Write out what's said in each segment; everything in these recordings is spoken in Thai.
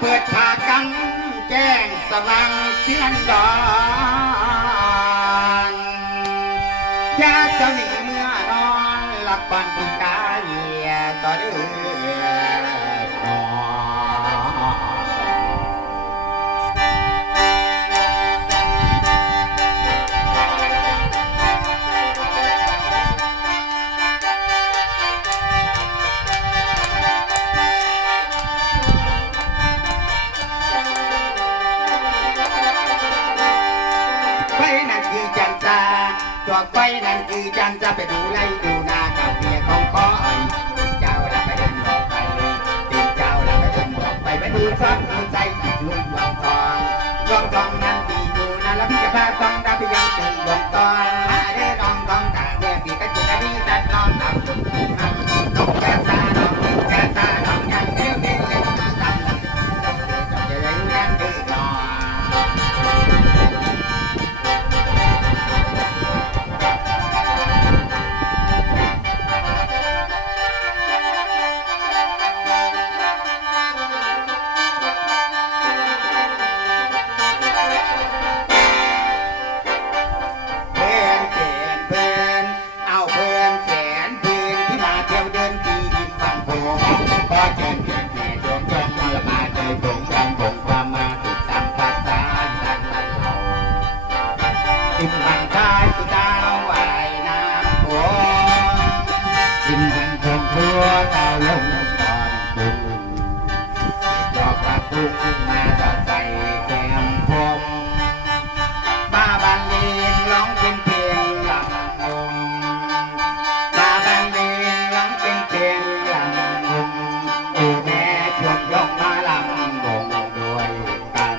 เปิดผากังแจ้งสว่างเสียนดอนยาเจ้าหนีเมื่อนอนหลับก่อนปีกาเยียต่อเดือนอนตัวไฟนั่นคือจันจะไปดูไล่ดูนากับเมียของก้อยตีเจ้าแล้วไปเดินบอกไปตีเจ้าแล้วไปเดินบอกไปดูซ้อนดูใจติดลุงดวงทองนั้นดีอยู่นะแล้วพี่จะพาต้องดาพี่ยังตื่นดวงตอนมาเด้อดองตาเมื่อพี่ก็จะได้มีดัดนอนตับตุ่มน้องแก้ตาน้องแก้ตาน้องยังเลี้ยวเลี้ยวเลี้ยวตาดำจะได้รู้ยันดื้อนอนกินพันท้ายกูดาวไหวน้ำโขงกินพันทงพัวดาวลงตอนปุ้งดอกกระปุกมาตอดใส่แก้มผมมาบันเลงร้องเป็นเพลงลำวงมาบันเลงร้องเป็นเพลงลำวงอูแม่ชวนยกมาลำวงด้วยกัน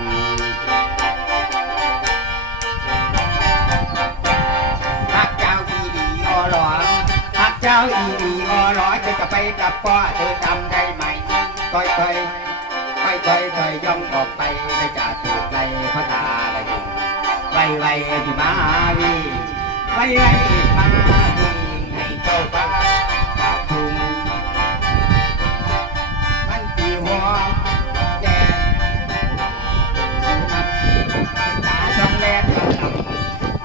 เจ้าอีดีอร้อยจะไปกับพ่อเธอทำได้ไหมค่อยย่องออกไปไม่จะถูกไล่พระตาละยิงไวที่มาวีไวมาวีให้เจ้าฟ้าทุ่งมันตีหัวแก่ตาจอนแลจอนหลับ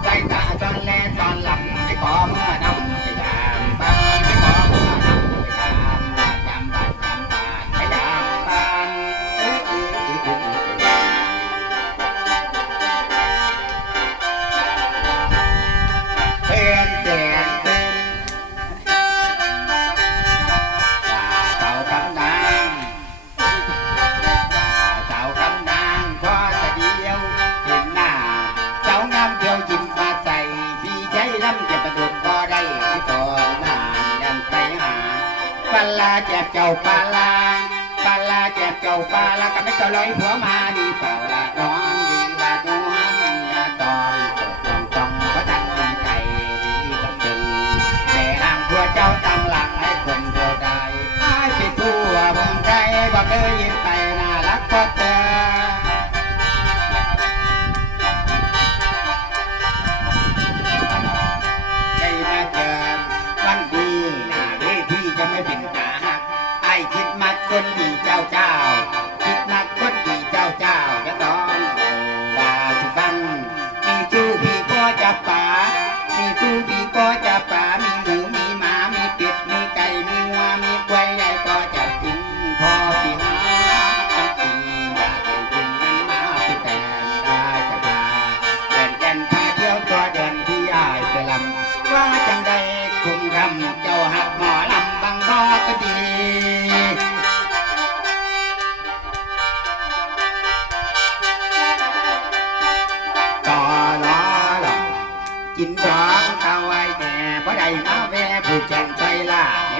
ใจตาจอนแลจอนหลับไม่ขอเมื่อนำปลาแจกเจ้าปลาแจกเจ้าปลาก็ไม่ก็ลอยหัวมาดีเปล่าละน้องดีว่าน้องตองก็ตั้งดีใจดีกับเป็นแต่ร่างหัวเจ้าตั้งหลังให้คนเดียวได้ไปทั่วเมืองไทยบอกเคยยิ้มไปน่ารักพอเธอได้มาเจอวันดีน่าดีที่จะไม่เป็นตาหักไอ้คิดมัดคนดีเจ้าคิดนักคนดีเจ้าจะต้องว่าทุกฟังมีชู้พี่ก็จะป่ามีชู้พี่ก็จะป่ามีหมูมีหมามีเป็ดมีไก่มีวัวมีควายใหญ่ก็จะกินพอพี่หากินอยากได้ยินนั้นมาเป็นแฟนได้จะพาเดินกันพาเที่ยวตัวเดินที่อายไปลำว่าจังได้คุ้มคำเจ้าหักหมอลำบางบ่ก็ดีกินร้องเอาไว้แน่เพราะใดมาแวะผู้แจงใจล่าให้